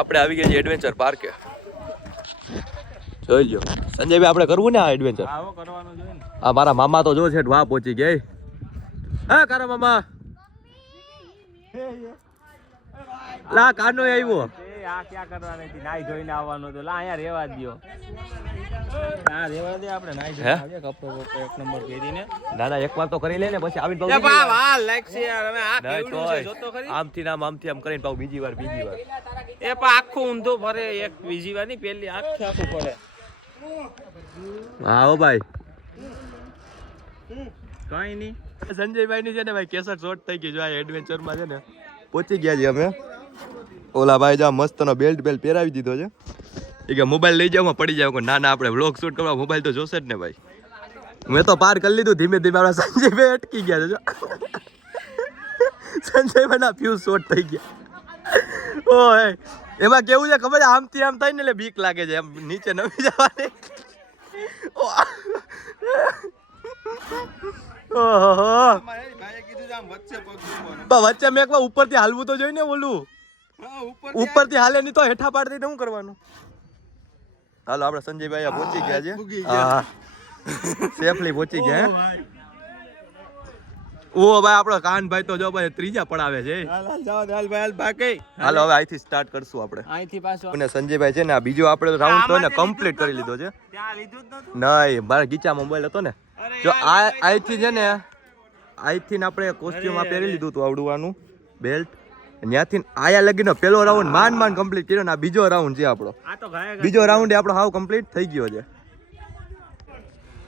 આપણે આવી ગયા છીએ એડવેન્ચર પાર્કે. જોઈ લો સંજયભાઈ, આપણે કરવું ને આ એડવેન્ચર? આવો કરવાનું જોઈએ ને. આ મારા મામા તો જો છે વાહ પહોંચી ગયા. હા કારા મામા, લા કાનો આવ્યો. આ ક્યાં કરવાની હતી? નાઈ ધોઈને આવવાનું હતું. લા અહીંયા રેવા દયો. હા રેવા દે, આપણે નાઈ ધોઈને આવીએ. કપડો એક નંબર પહેરીને. ના ના, એકવાર તો કરી લે ને પછી આવીને એ બા વાહ લાઈક છે યાર. હવે આ કેવડું છે જોતો ખરી. આમથી આમ કરીને પાછું બીજી વાર. એ પણ આખું ઊંધું ફરે. એક બીજી વાર ની પેલી આખું ફરે. હા ઓ ભાઈ, કઈ નહીં. સંજયભાઈ ની છે ને ભાઈ કેસર શોર્ટ થઈ ગઈ. જો આ એડવેન્ચર માં છે ને પહોંચી ગયા છીએ અમે. ઓલા ભાઈ જા મસ્ત નો બેલ્ટ પહેરાવી દીધો છે. એ કે મોબાઈલ લઈ જાવ પડી જાવ. ના ના, આપણે વ્લોગ શૂટ કરવા મોબાઈલ તો જોશે જ ને ભાઈ. મેં તો પાર કરી લીધું. ધીમે ધીમે આપણા સંજયભાઈ અટકી ગયા છે. સંજયભાઈ ના ફ્યુઝ શોર્ટ થઈ ગયા. ઓય એમાં કેવું છે ખબર છે, આમથી આમ થાય ને એટલે બીક લાગે છે એમ નીચે નમી જવાની. વચ્ચે મેં એકવાર ઉપરથી હાલવું તો જોઈ ને. ઓલું ઉપરથી હાલે નહીં તો હેઠા પાડતી શું કરવાનું? હાલો આપણે સંજયભાઈ પહોંચી ગયા છે. હા સેફલી પહોંચી ગયા. ઓ ભાઈ આપણો કાનભાઈ તો જો ભાઈ ત્રીજા પડાવે છે. હાલો હવે અહીંથી સ્ટાર્ટ કરશું આપણે. અહીંથી પાછો અને સંજયભાઈ છે ને આ બીજો આપણે રાઉન્ડ તો ને કમ્પ્લીટ કરી લીધો છે. ત્યાં લીધું જ નતું. નહીં, મારા ગીચામાં મોબાઈલ હતો ને. જો અહીંથી છે ને અહીંથી આપણે કોસ્ટ્યુમ પહેરી લીધું હતું આવડવાનું બેલ્ટ. ત્યાંથી આયા લગીનો પેલો રાઉન્ડ માંડ કમ્પ્લીટ કર્યો ને આ બીજો રાઉન્ડ છે આપણો. આ તો ગાય બીજો રાઉન્ડ આપણો હાવ કમ્પ્લીટ થઈ ગયો છે.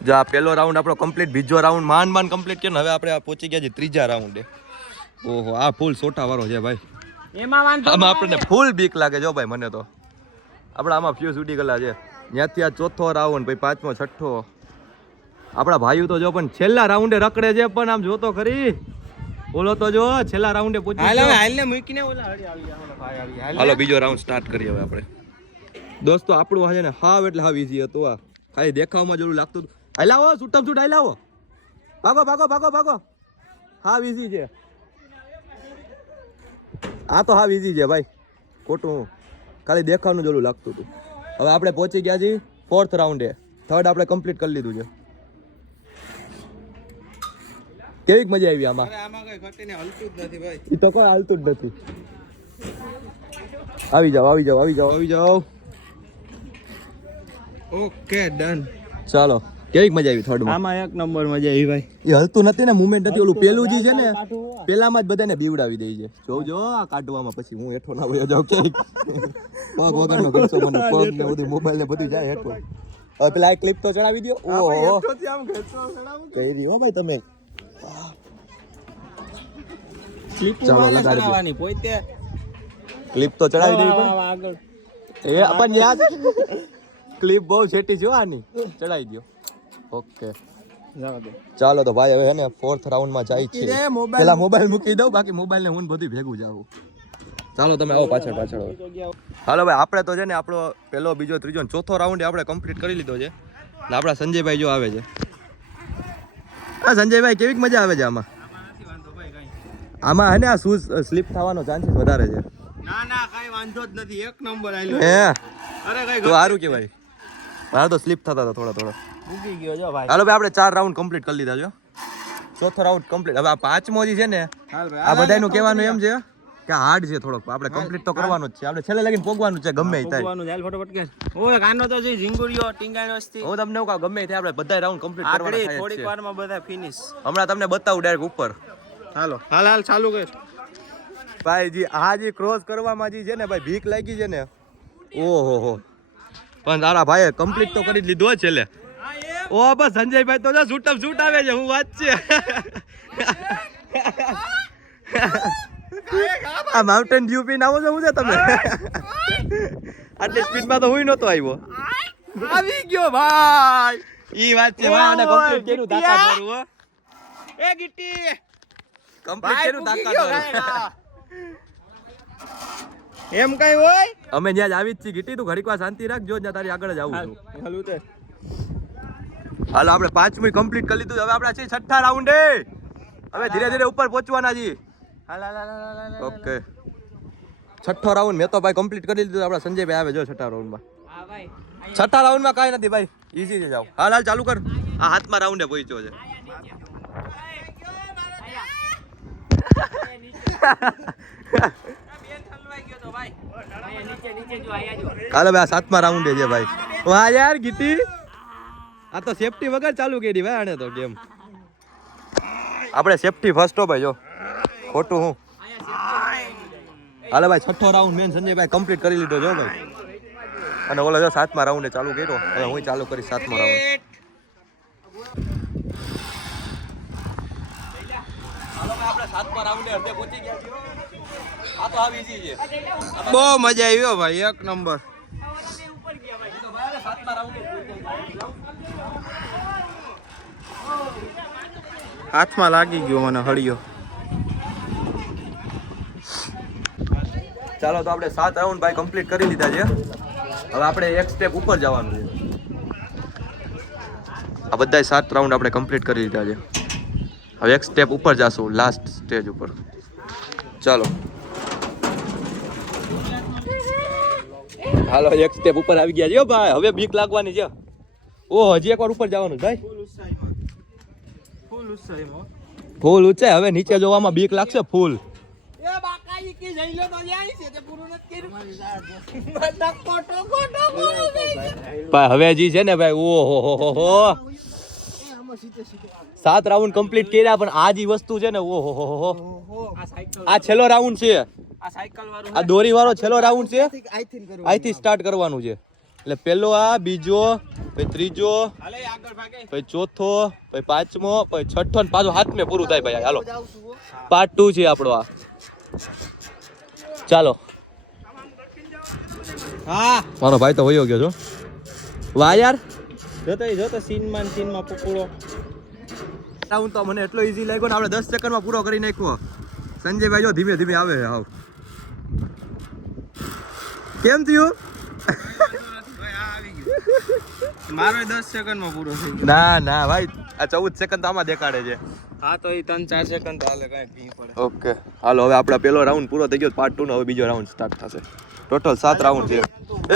જો આ પેલો રાઉન્ડ આપણો કમ્પ્લીટ, બીજો રાઉન્ડ માંડ કમ્પ્લીટ કર્યો ને હવે આપણે પહોંચી ગયા છીએ ત્રીજા રાઉન્ડે. ઓહો આ ફૂલ સોટા વાળો છે ભાઈ. એમાં વાંધો આમાં આપણને ફૂલ બીક લાગે. જો ભાઈ મને તો આપણા આમાં ફ્યુઝ ઉડી ગયેલા છે. ત્યાંથી આ ચોથો રાઉન્ડ, ભાઈ પાંચમો, છઠ્ઠો. આપણા ભાઈઓ તો જો પણ છેલ્લા રાઉન્ડે રખડે છે. પણ આમ જોતો ખરી, બોલો તો જો છેલ્લા રાઉન્ડે પહોંચી. હાલને મૂકીને ઓલા હળી આવી ભાઈ આવી. હાલો બીજો રાઉન્ડ સ્ટાર્ટ કરીએ હવે આપણે. દોસ્તો આપણું છે ને હાવ એટલે હાવ ઈઝી હતું. આ ખાલી દેખાવમાં જરૂર લાગતું હતું. હાલાવો છૂટમ છૂટ હાલાવો. ભાગો. હાવ ઈઝી છે આ તો. હાવ ઈઝી છે ભાઈ, ખોટું ખાલી દેખાવનું જરૂર લાગતું હતું. હવે આપણે પહોંચી ગયા છીએ ફોર્થ રાઉન્ડે. થર્ડ આપણે કમ્પ્લીટ કરી લીધું છે. કેવી મજા આવી આમાં? આમાં કઈ ઘટીને હલતું જ નથી ભાઈ. એ તો કોઈ હાલતું જ નથી. આવી જાઓ. Okay done. ચાલો કેવી મજા આવી થર્ડ માં? આમાં એક નંબર મજા આવી ભાઈ. એ હલતું નથી ને, મુવમેન્ટ નથી. ઓલું પેલું જે છે ને પેલામાં જ બધાને બીવડાવી દે છે. જો આ કાઢવામાં પછી હું હેઠો ના વયો જાઉં ક્યાંક. પગ વગરનો કરશો મને. પગ ને બધું મોબાઈલ ને બધું જાય હેઠો. હવે પેલા એક ક્લિપ તો ચડાવી દો. ઓહો કઈ રહ્યો ભાઈ તમે. ક્લિપ તો ચડાવી દેવી પડે. આગળ એ પણ યાદ ક્લિપ બહુ છેટી છે આની. ચડાવી દો. ઓકે ચાલો તો ભાઈ હવે હે ને ફોર્થ રાઉન્ડ માં જાય છે. પેલા મોબાઈલ મૂકી દઉં, બાકી મોબાઈલ ને હું બધું ભેગું જાવું. ચાલો તમે આવો પાછળ. હાલો ભાઈ આપણે તો છે ને આપણો પેલો, બીજો, ત્રીજો ને ચોથો રાઉન્ડ આપણે કમ્પ્લીટ કરી લીધો છે. ને આપણા સંજયભાઈ જો આવે છે. હા સંજયભાઈ કેવી મજા આવે છે આમાં? આમાં હે ને આ શૂઝ સ્લીપ થવાનો ચાન્સીસ વધારે છે. ના કઈ વાંધો જ નથી. એક નંબર આલ્યો. હે અરે કઈ તો સારું કેવાય. મારે તો સ્લીપ થતા હતા થોડા. મૂકી ગયો જો ભાઈ. હાલો ભાઈ આપણે 4 રાઉન્ડ કમ્પ્લીટ કરી લીધા છે. ચોથો રાઉન્ડ કમ્પ્લીટ. હવે આ પાંચમો જે છે ને આ બધાનું કહેવાનું એમ છે કે હાર્ડ છે થોડોક. આપણે કમ્પ્લીટ તો કરવાનું જ છે. આપણે છેલ્લે લગીને પોગવાનું છે ગમે થાય. પોગવાનું ચાલ ફટાફટ કર. ઓય કાનો તો જે ઝીંગુરિયો ટીંગાણો વસ્તી. હું તમને કહું ગમે થાય આપણે બધા રાઉન્ડ કમ્પ્લીટ કરવાના છે. થોડીક વારમાં બધા ફિનિશ. હમણાં તમને બતાવું ડાયરેક્ટ ઉપર. હાલો હાલ ચાલુ કર ભાઈ. જી આ જે ક્રોસ કરવામાં જે છે ને ભાઈ બીક લાગી છે ને. ઓહો પણ તારા ભાઈએ કમ્પ્લીટ તો કરી જ લીધું છે છેલ્લે. ઓ બસ સંજયભાઈ તો શૂટમ શૂટ આવે છે. હું વાત છે આ માઉન્ટેન ડ્યુ પીને આવો છો. શું છે તમે આટલી સ્પીડમાં તો હું નહોતો આવ્યો. આવી ગયો ભાઈ. ઈ વાત છે ભાઈ. આને કમ્પ્લીટ કર્યું તાકાત વાળું. હો એ ગિટ્ટી કમ્પ્લીટ કર્યું તાકાત વાળું. એમ કઈ હોય અમે ત્યાં જ આવી જ છીએ. ગીટી તું ઘડીક વાર શાંતિ રાખ. જો ત્યાં તારી આગળ જ આવું છું. હાલું તે હાલો આપણે 5મી કમ્પ્લીટ કરી લીધું. હવે આપણે છે છઠ્ઠા રાઉન્ડે. હવે ધીરે ધીરે ઉપર પહોંચવાના છીએ. હાલ ઓકે છઠ્ઠો રાઉન્ડ મેં તો ભાઈ કમ્પ્લીટ કરી લીધું. આપણા સંજયભાઈ આવે જો છઠ્ઠા રાઉન્ડમાં. હા ભાઈ છઠ્ઠા રાઉન્ડમાં કાંઈ નથી ભાઈ, ઈઝી છે. જાઓ હાલ હાલ ચાલુ કર. આ હાથમાં રાઉન્ડે પહોંચ્યો છે. હાલો ભાઈ આ સાતમા રાઉન્ડે છે ભાઈ. વાહ યાર ગીટી, આ તો સેફટી વગર ચાલુ કરી ભાઈ આને તો ગેમ. આપણે સેફટી ફર્સ્ટ હો ભાઈ, જો ખોટું હું. હાલો ભાઈ છઠ્ઠો રાઉન્ડ મેન સંજયભાઈ કમ્પ્લીટ કરી લીધો જો ભાઈ. અને ઓલો જો સાતમા રાઉન્ડે ચાલુ કર્યો. હવે હું ચાલુ કરીશ સાતમા રાઉન્ડ. હાલો ભાઈ આપણે સાતમા રાઉન્ડે અડધે પહોંચી ગયા છીએ. આ તો આ ઈઝી છે. બહુ મજા આવી ભાઈ, એક નંબર. હાથમાં લાગી ગયો મને હળિયો. ચાલો તો આપણે 7 રાઉન્ડ ભાઈ કમ્પ્લીટ કરી લીધા છે. હવે આપણે એક સ્ટેપ ઉપર જવાનું છે. આ બધા 7 રાઉન્ડ આપણે કમ્પ્લીટ કરી લીધા છે. હવે એક સ્ટેપ ઉપર જાશું, લાસ્ટ સ્ટેજ ઉપર. ચાલો હાલો એક સ્ટેપ ઉપર આવી ગયા છે ભાઈ. હવે બીક લાગવાની છે. ઓ હજી એકવાર ઉપર જવાનું ભાઈ. ફૂલ ઊંચાઈ. હવે નીચે જોવામાં બીક લાગશે ફૂલ. હવે હજી છે ને ભાઈ, ઓહો 7 રાઉન્ડ કમ્પ્લીટ કર્યા, પણ આ જે વસ્તુ છે ને, ઓહો આ છેલ્લો રાઉન્ડ છે. આ દોરી વાળો છેલ્લો રાઉન્ડ છે. અહીંથી સ્ટાર્ટ કરવાનું છે. એટલે પેલો આ, બીજો, પછી ત્રીજો, પછી ચોથો, પછી પાંચમો, પછી છઠ્ઠો ને પાછો હાથમે પૂરું થાય ભાઈ. હાલો પાર્ટ 2 છે આપણો આ. ચાલો હા મારો ભાઈ તો વયો ગયો છો. વાહ યાર, જોતો સીનમાં પૂરો રાઉન્ડ તો મને એટલો ઈઝી લાગ્યો ને. આપણે 10 સેકન્ડમાં પૂરો કરી નાખ્યો. સંજયભાઈ જો ધીમે ધીમે આવે છે. હાવ કેમ થયું? મારો 10 સેકન્ડમાં પૂરો થઈ ગયો. ના ના ભાઈ, આ 14 સેકન્ડ તો આમાં દેખાડે છે. હા તો એ 3-4 સેકન્ડ હાલે, કાંઈ નહીં પડે. ઓકે હાલો હવે આપણો પહેલો રાઉન્ડ પૂરો થઈ ગયો. પાર્ટ 2 નો હવે બીજો રાઉન્ડ સ્ટાર્ટ થશે. ટોટલ 7 રાઉન્ડ છે.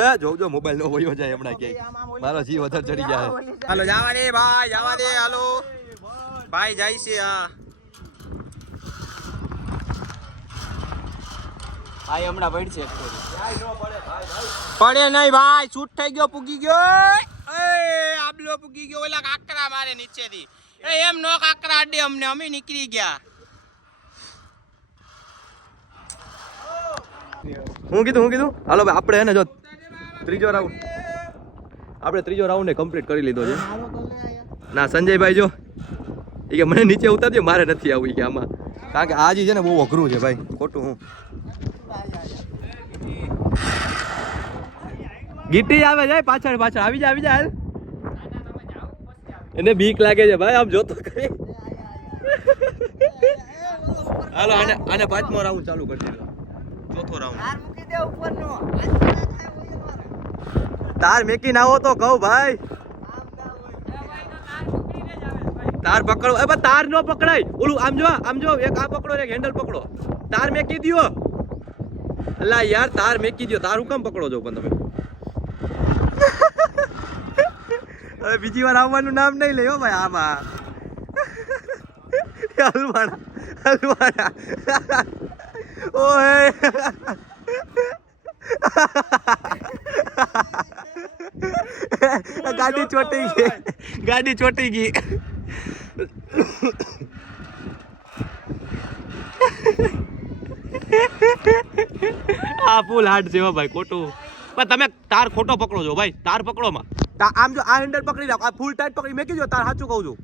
એ જોજો મોબાઈલ નો વયો જાય હમણાં ક્યાંય. મારો જીવ વધારે ચડી જાય. હાલો જવા દે ભાઈ, જવા દે. હાલો ભાઈ જાય છે. હા ભાઈ હમણાં પડશે. પડે નહીં ભાઈ, શૂટ થઈ ગયો, પૂગી ગયો. એ આબલો પૂગી ગયો. ઓલા કાકરા મારે નીચેથી. એમ નો કાકરા અડે અમને, અમે નીકળી ગયા. હું કીધું હાલો ભાઈ આપણે એને જો ત્રીજો રાઉન્ડ, આપણે ત્રીજો રાઉન્ડ ને કમ્પ્લીટ કરી લીધો છે. ના સંજયભાઈ જો એ કે મને નીચે ઉતારજો, મારે નથી આવું કે આમાં. કારણ કે આ જે છે ને બહુ અઘરું છે ભાઈ. ખોટું હું. ગીટી આવે જાય પાછળ આવી જાય. એને બીક લાગે છે ભાઈ, આમ જોતો કરી. હાલો આને 5મો રાઉન્ડ ચાલુ કરી દીધો. ચોથો રાઉન્ડ તાર મેકી ના હો તો કહું ભાઈ. તાર પકડો. એ તાર નો પકડાય. ઓલું આમ જો એક આ પકડો, એક હેન્ડલ પકડો. તાર મેકી દ્યો. અલા યાર તાર મેકી દ્યો. તાર હું કેમ પકડો છો પણ તમે? હવે બીજી વાર આવવાનું નામ નહીં લે હો ભાઈ આમાં. હલવાણા ઓય ગાડી ચોટી ગઈ. આ ફૂલ હાર્ડ છે હો ભાઈ, ખોટું. પણ તમે તાર ખોટો પકડો છો ભાઈ. તાર પકડો માં આમ જો આ હેન્ડલ પકડી રાખો. આ ફૂલ ટાઈટ પકડી મેકી જો. તાર સાચું કહું છું.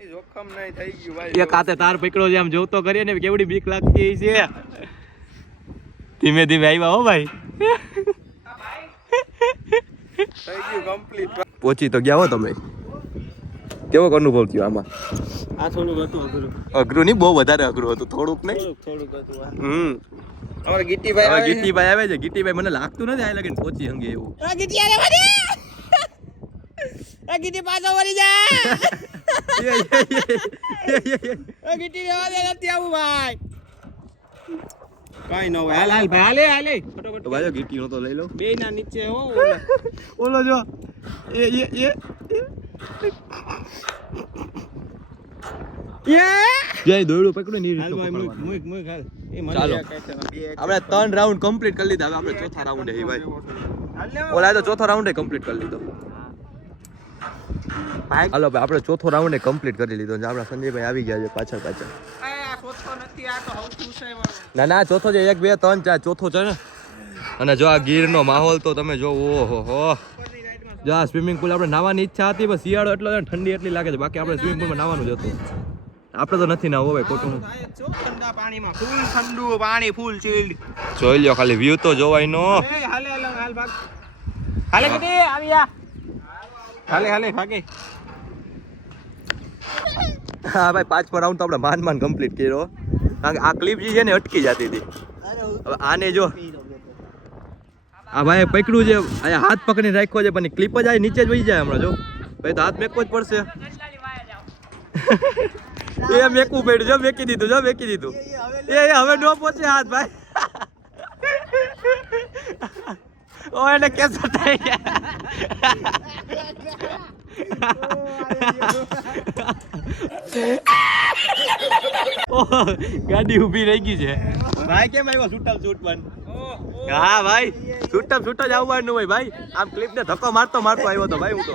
એ જોખમ નહીં થઈ ગયું ભાઈ. એક હાથે તાર પકડો છે, આમ જોતો કરીએ ને કેવડી બીક લાગતી છે. ધીમે ધીમે આવ્યા હો ભાઈ. થઈ ગયું કમ્પ્લીટ. પહોંચી તો ગયા હો તમે. કેવો અનુભવ થયો આમાં? આ થોડુંક હતું અઘરું. અઘરું નહીં, બહુ વધારે અઘરું હતું. થોડુંક નહીં, થોડુંક હતું. અમારે ગીટીભાઈ આવે છે. ગીટીભાઈ મને લાગતું નથી આ લગીને પહોંચી હંગે એવું. ગીટી પાછો વળી જા. ગીટી રહેવા દે, નથી આવું ભાઈ. કાઈ ન હોય. હાલ ભાઈ હાલે ફટાફટ. તો ભાઈ ગીટી નો તો લઈ લો. બે ના નીચે હો ઓલો જો એ એ જય દોયડું પકડો ને એ હાલ રીતનું ભાઈ પકડવાનું. મુક હાલ એ મને ચાલો. આપણે 3 રાઉન્ડ કમ્પ્લીટ કરી લીધા. હવે આપણે ચોથા રાઉન્ડ હે ભાઈ. ઓલા તો ચોથો રાઉન્ડ કમ્પ્લીટ કરી લીધો. ભાઈ હાલો ભાઈ આપણે ચોથો રાઉન્ડ કમ્પ્લીટ કરી લીધો. આપણા સંજયભાઈ આવી ગયા છે પાછળ. આ સોચતો નથી આ તો હૌથી ઉસાય વાળો. ના ચોથો છે 1 2 3 4 ચોથો છે ને. અને જો આ ગીરનો માહોલ તો તમે જો ઓહો હો. જો આ સ્વિમિંગ પુલ આપણે નાવાની ઈચ્છા હતી, બસ શિયાળો એટલો છે ને ઠંડી એટલી લાગે છે. બાકી આપણે સ્વિમિંગ પુલમાં નાવાનું જ હતું. આપણે તો નથી નાવું ભાઈ ખોટું. ઠંડા પાણીમાં ફૂલ ઠંડુ પાણી ફૂલ ચીલ્ડ. જોઈ લ્યો ખાલી વ્યૂ તો જોવાય નો. હાલ ભાગ હાલે કે આવી જા. હાલે ભાગે. હા ભાઈ 5મો રાઉન્ડ તો આપણે માંડ કમ્પ્લીટ કર્યો. કારણ કે આ ક્લિપ જે છે ને અટકી જતી હતી. હવે આને જો આ ભાઈ પકડ્યું છે, અહીંયા હાથ પકડીને રાખ્યો છે પણ ક્લિપ જ આ નીચે જ વહી જાય હમણાં. જો ભાઈ તો હાથ મેકવો જ પડશે. એ મેકવું પડ્યું. જો મેકી દીધું. એ હવે નો પહોંચે હાથ ભાઈ. ઓ એને કેસર થઈ ગયા. ગાડી ઊભી રહી ગઈ છે ભાઈ. કેમ આવ્યો છૂટમ છૂટ પણ? હા ભાઈ છૂટમ છૂટ જ આવવાનું હોય ભાઈ. આમ ક્લિપ ને ધક્કો મારતો આવ્યો તો ભાઈ હું તો.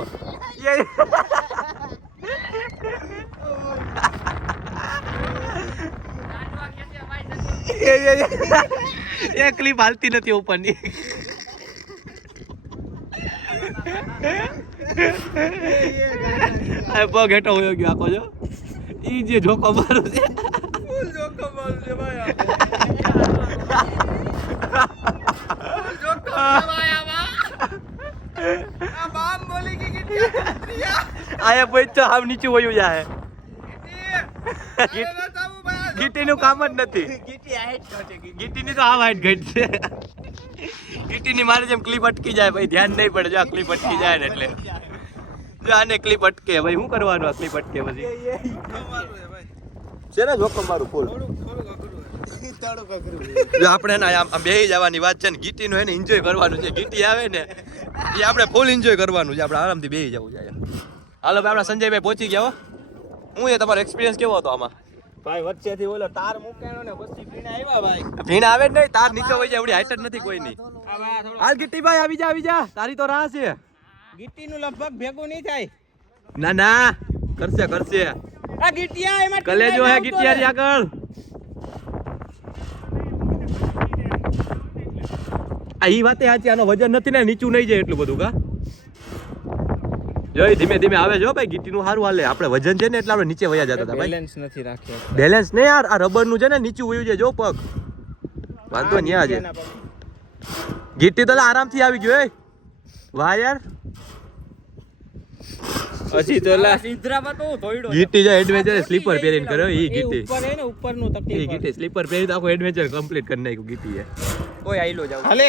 એ ક્લિપ હાલતી નથી ઉપરની. પગ હેઠો હોયો ગયો આખો. જો ઈ જે જોકો મારું છે ફૂલ જોકો મારું છે ભાઈ. જોકો ભાઈ આ બામ બોલી કે આયા પૈસો આમ નીચે વયું જાય. ગીટીનું કામ જ નથી. ગીટીની તો આ હાઈટ ઘટ છે. ગીટીની મારે જેમ ક્લિપ અટકી જાય ભાઈ ધ્યાન નહીં પડે. જો આ ક્લિપ અટકી જાય ને એટલે જો આને ક્લિપ અટકે ભાઈ શું કરવાનું? આ ક્લિપ અટકે પછી છે ને જોખમ મારું ફૂલ. જો આપણે ને આમ બેહી જવાની વાત છે ને. ગીટીનું એને એન્જોય કરવાનું છે. ગીટી આવે ને એ આપણે ફૂલ એન્જોય કરવાનું છે. આપણે આરામથી બેહી જવું છે. હાલો ભાઈ આપણા સંજયભાઈ પહોંચી ગયા હો. હું એ તમારો એક્સપિરિયન્સ કેવો હતો આમાં? ભાઈ વચ્ચેથી ઓલો તાર મૂકેલો ને પછી ભીણા આવ્યા ભાઈ. ભીણા આવે જ નહીં. તાર નીચે વહી જાય એવડી હાઈટ જ નથી કોઈની. હાલ ગીટીભાઈ આવી જા. તારી તો રાહ છે. ગીટીનું લગભગ ભેગું નહીં થાય. ના કરશે. આ ગીટિયા એમાં કલેજો હે ગીટિયારી આગળ. આ ઈ વાતે સાચી. આનો વજન નથી ને નીચું નહીં જાય એટલું બધું કા. જોઈ ધીમે આવે જો ભાઈ. ગીટીનું સારું હાલે. આપણે વજન છે ને એટલે આપણે નીચે વયા જતા હતા ભાઈ. બેલેન્સ નથી રાખ્યો. બેલેન્સ ને યાર. આ રબરનું છે ને નીચું વયું છે જો પગ. વાંધો ન્યા છે. ગીટી તો આરામથી આવી ગયો. વાહ યાર. હજી તો સિદ્રામાં તો થોડો ગીટી જે એડવેન્ચર સ્લીપર પહેરીને કર્યો ઈ ગીટી. ઉપર હે ને ઉપરનું તકલીફ. ઈ ગીટી સ્લીપર પહેરી તો આખો એડવેન્ચર કમ્પ્લીટ કરી નાખ્યું ગીટીએ. કોઈ આઈલો જાવ. હાલે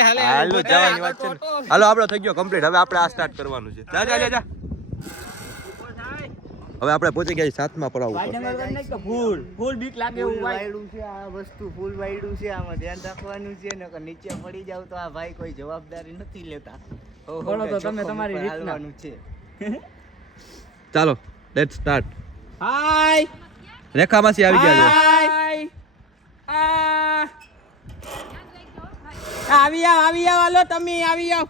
જવાની વાત છે ને. હાલો આપણો થઈ ગયો કમ્પ્લીટ. હવે આપણે આ સ્ટાર્ટ કરવાનું છે. જા. હવે આપણે પહોંચી ગયા 7મા પડાવ ઉપર. ફૂલ બીક લાગે એવું ભાઈ. વાયડું છે આ વસ્તુ. ફૂલ વાયડું છે. આમાં ધ્યાન રાખવાનું છે. નકર નીચે પડી જાવ તો આ ભાઈ કોઈ જવાબદારી નથી લેતા. ભણો તો તમે તમારી રીતના. હાલવાનું છે. ચાલો લેટ્સ સ્ટાર્ટ. હાય રેખા માસી આવી ગયા છે. આવી આવ હાલો તમે આવી આવ.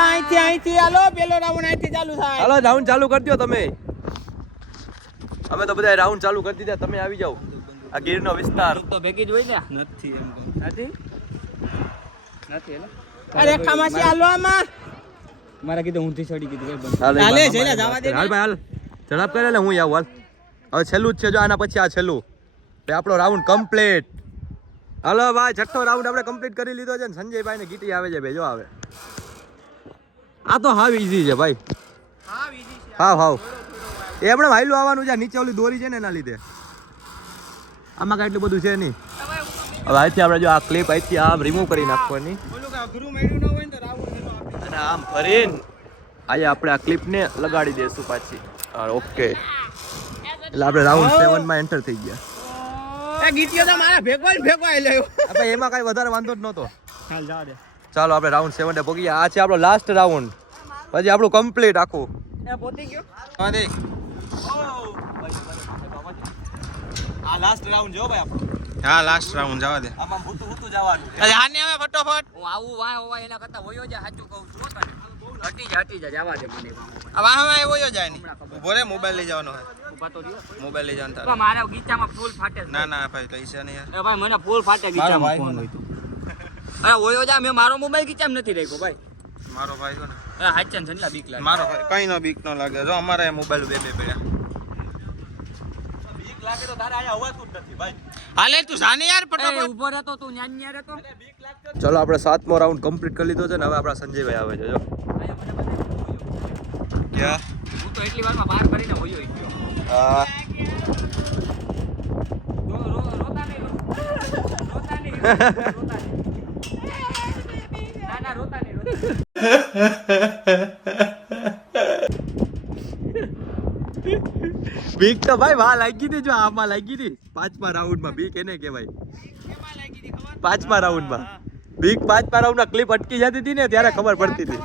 અહીંથી હાલો. પેલો રાઉન્ડ અહીંથી ચાલુ થાય. હાલો રાઉન્ડ ચાલુ કરી દો તમે. અમે તો બધા રાઉન્ડ ચાલુ કરી દીધા. તમે આવી જાઓ. આ ગીરનો વિસ્તાર તો ભેગી જ હોય ને. નથી એમ કહું. નથી અરે ખામાસી હાલો આમાં. મારા કીધું ઊંધી ચડી કીધું હાલે જઈને જવા દે. હાલ ભાઈ હાલ. ઝડપ કરે ને હું આવું હાલ. હવે છેલ્લું જ છે. જો આના પછી આ છેલ્લું. ભાઈ આપણો રાઉન્ડ કમ્પ્લીટ. હાલો ભાઈ 6થો રાઉન્ડ આપણે કમ્પ્લીટ કરી લીધો છે ને. સંજયભાઈ ને ગીટી આવે છે ભાઈ. જો આવે. આ તો હાવ ઈઝી છે ભાઈ. હાવ એ આપણે વાયલું આવવાનું છે. નીચે ઓલી દોરી છે ને એના લીધે. આમાં કાંઈ એટલું બધું છે નહીં. હવે અહીંથી આપણે જો આ ક્લિપ અહીંથી આમ રિમૂવ કરી નાખવાની. અને આમ ફરીને અહીંયા આપણે આ ક્લિપને લગાડી દઈશું પાછી. ઓકે એટલે આપણે રાઉન્ડ 7 માં એન્ટર થઈ ગયા. આ ગીટીઓ તો મારા ભેગો લેવો. આપણે એમાં કઈ વધારે વાંધો જ નહોતો. હાલ જા દે. ચાલો આપણે રાઉન્ડ 7 એ પહોંચી ગયા. આ છે આપણો લાસ્ટ રાઉન્ડ, પછી આપણું કમ્પ્લીટ આખું. એ પોતી ગયો. હા દે. આ લાસ્ટ રાઉન્ડ જો ભાઈ આપણો. હા લાસ્ટ રાઉન્ડ જવા દે. આમાં ભૂતું જવાનું છે. અરે હાને હવે ફટોફટ. હું આવું વાય એના કરતા વયો જા, સાચું કહું છું હો તને. હટી જા જવા દે મને. આ વાહમાં એવો જાય નહીં. ઉભો રે, મોબાઈલ લઈ જવાનો હે. ઉભા તો રહ્યો. મોબાઈલ લઈ જવાનો તો તારે. મારા ગીચામાં ફૂલ ફાટે છે. ના ના ભાઈ પૈસા નહીં યાર. એ ભાઈ મને ફૂલ ફાટે મારો ગીચામાં ભાઈ ફોન મને. હોય તો. અરે ઓયો જા, મેં મારો મોબાઈલ ગીચામાં નથી રાખ્યો ભાઈ. મારો ભાઈ છો ને. અરે હાચન સંલા બીક લાગે. મારો ભાઈ કઈ નો બીક નો લાગે. જો અમારે મોબાઈલ બે પડ્યા. બીક લાગે તો તારે અહીંયા અવાતું જ નથી ભાઈ. હાલે તું જાને યાર એ ફટોફટ. ઊભો રહેતો તું ન્યા રહેતો. ચલો આપણે 7મો રાઉન્ડ કમ્પ્લીટ કરી લીધો છે ને હવે આપણા સંજયભાઈ આવે છે. જો ક્યાં હું તો એટલી વારમાં બહાર કરીને હોયો ગયો. હા રોતા નહીં. ના રોતા નહીં. બીક તો ભાઈ વાહ લાગી હતી. જો આમાં લાગી હતી 5મા રાઉન્ડમાં. બીક એને કહેવાય 5મા રાઉન્ડમાં. બીક 5મા રાઉન્ડમાં ક્લિપ અટકી જતી હતી ને ત્યારે ખબર પડતી હતી.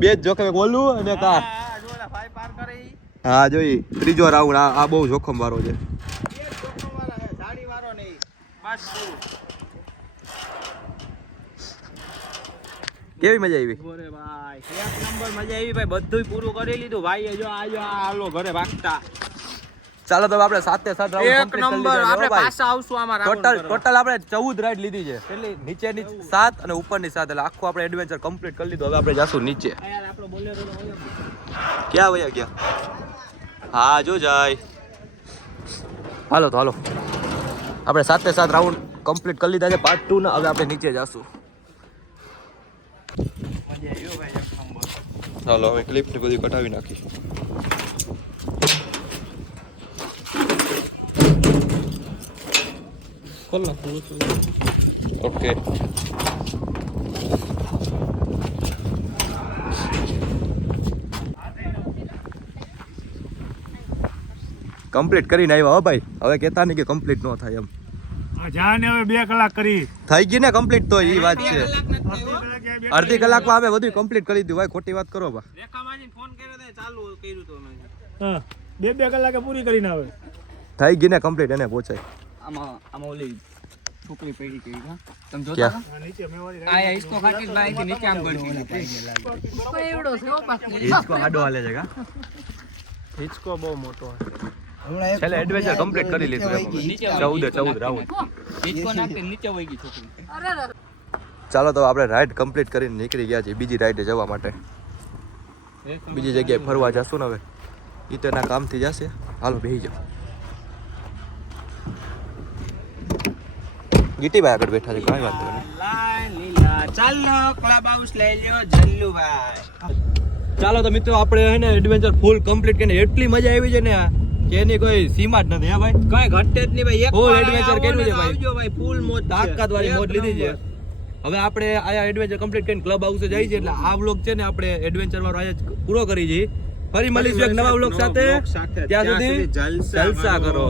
બે જ જોખમ, એક ઓલું અને કા. હા જોઈ ત્રીજો રાઉન્ડ. આ બહુ જોખમ વાળો છે. કેવી મજા આવી? અરે ભાઈ એક નંબર મજા આવી ભાઈ. બધુંય પૂરું કરી લીધું ભાઈ. જો આલો ઘરે ભાગતા. ચાલો તો આપણે 7 રાઉન્ડ એક કમ્પ્લીટ કરી નંબર. લીધા આપણે છે ભાઈ. પાછા આવશું આમાં ટોટલ આપણે 14 રાઈડ લીધી છે. કેટલી? નીચેની 7 અને ઉપરની 7, એટલે આખું આપણે એડવેન્ચર કમ્પ્લીટ કરી લીધું. હવે આપણે જાશું નીચે. યાર આપણો બોલેરો ક્યાં વયા ગયા? હા જો જાય. હાલો તો હાલો. આપણે 7 રાઉન્ડ કમ્પ્લીટ કરી લીધા છે પાર્ટ 2 ના. હવે આપણે નીચે જાશું. ચાલો હવે ક્લિપ ને બધી કટાવી નાખી. ઓકે કમ્પ્લીટ કરીને આવ્યા હો ભાઈ. હવે કહેતા નહીં કે કમ્પ્લીટ ન થાય એમ. જાને હવે 2 કલાક કરી. થઈ ગઈ ને કમ્પ્લીટ? તો એ વાત છે. અડધી કલાકમાં અમે બધું કમ્પ્લીટ કરી દીધું ભાઈ. ખોટી વાત કરો બા. રેખામાજીને ફોન કર્યો તો ચાલુ કર્યું તો મેં. હા 2 કલાકે પૂરી કરીને આવે. થઈ ગઈ ને કમ્પ્લીટ. એને પહોંચાય આમાં ઓલી છોકરી પડી ગઈ. હા તમે જોતા ક્યાં? આ નીચે મેવાડી આ ઈસકો ખાતી ભાઈ થી નીચે આમ ગળતી હિચકો આડો હાલે છે કા? હિચકો બહુ મોટો છેલ્લે એડવેન્ચર કમ્પ્લીટ કરી લીધું એમ. 14 રાઉન્ડ. હિચકો નાખી નીચે વહી ગઈ છોકરી. ચાલો તો આપણે રાઈડ કમ્પ્લીટ કરીને નીકળી ગયા છીએ બીજી રાઈડે જવા માટે. બીજી જગ્યાએ ફરવા જશું ને હવે. એ તો એના કામથી જશે. હાલો બેસી જાઓ. ગીટીભાઈ આગળ બેઠા છે, કાંઈ વાંધો નહીં. ચાલો ક્લબ હાઉસ લઈ લ્યો જલ્લુભાઈ. ચાલો તો મિત્રો આપણે હે ને એડવેન્ચર ફૂલ કમ્પ્લીટ કરીને એટલી મજા આવી છે ને કે એની કોઈ સીમા જ નથી. હે ભાઈ કઈ ઘટે જ નહીં ભાઈ. એક Full વાર adventure આવો કર્યું ને છે તો ભાઈ. આવજો ભાઈ. ફૂલ મોજ છે. તાકાતવાળી મોજ લીધી છે. હવે આપણે આયા એડવેન્ચર કમ્પ્લીટ કરીને ક્લબ હાઉસે જઈએ છીએ. એટલે આ વ્લોગ છે ને આપણે એડવેન્ચર વાળો આજે પૂરો કરી છીએ. ફરી મળીશું એક નવા વ્લોગ સાથે. ત્યાં સુધી જલસા કરો.